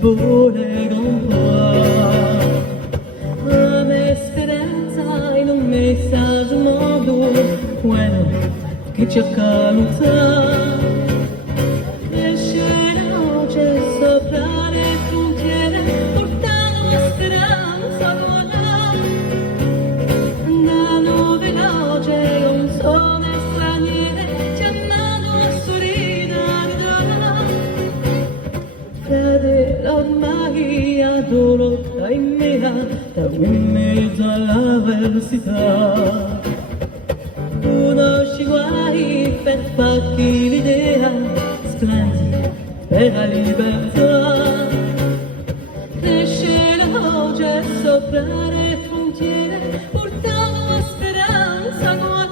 voler un po'. A me speranza in un messaggio modo bueno che ci accaluta. Crescerò c'è sopra le frontiere portando la speranza vola. Andando veloce un sole straniere chiamando la solidarietà. Fede ormai adoro in mea da in mezzo all'avversità. Conosci guai per farti l'idea, splendi per la libertà. Crescere oggi sopra le frontiere, portando la speranza nuova.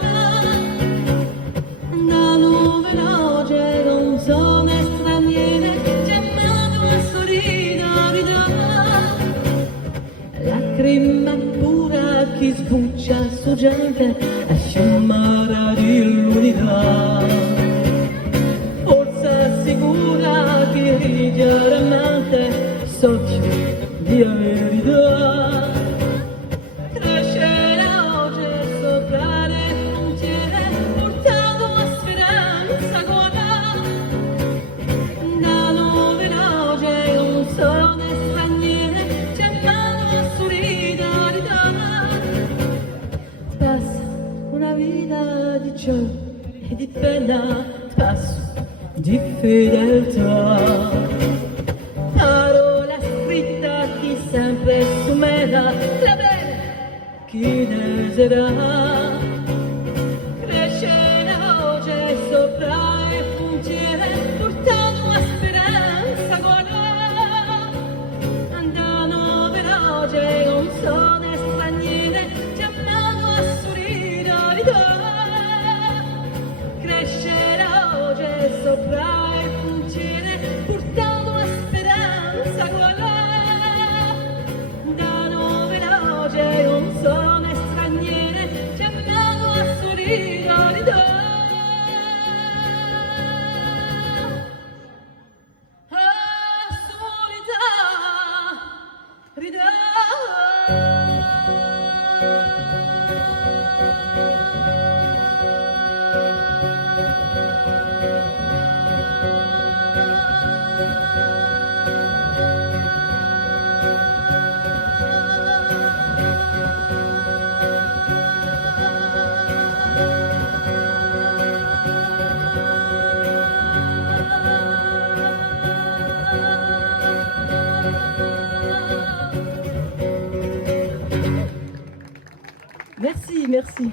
Andando veloce con zone straniere, chiamando la solidarietà. Lacrima pura chi sbuccia su gente a sciamare l'unità. Forza sicura che chiaramente socio di verità. Crescere oggi sopra le frontiere, portando la speranza guarda. Andando veloce con zone straniere, chiamando la solidarietà. Passa una vita di gioia e di pena, passo di fedeltà. Parola scritta chi sempre sumera, la bene chi desidera. Crescere oggi sopra le frontiere, portando la speranza guarda. Andando veloce con zone straniere, chiamando la solidarietà. Crescere oggi sopra le frontiere, portando la speranza guarda. Andando veloce con zone straniere, chiamando la solidarietà. Merci, merci.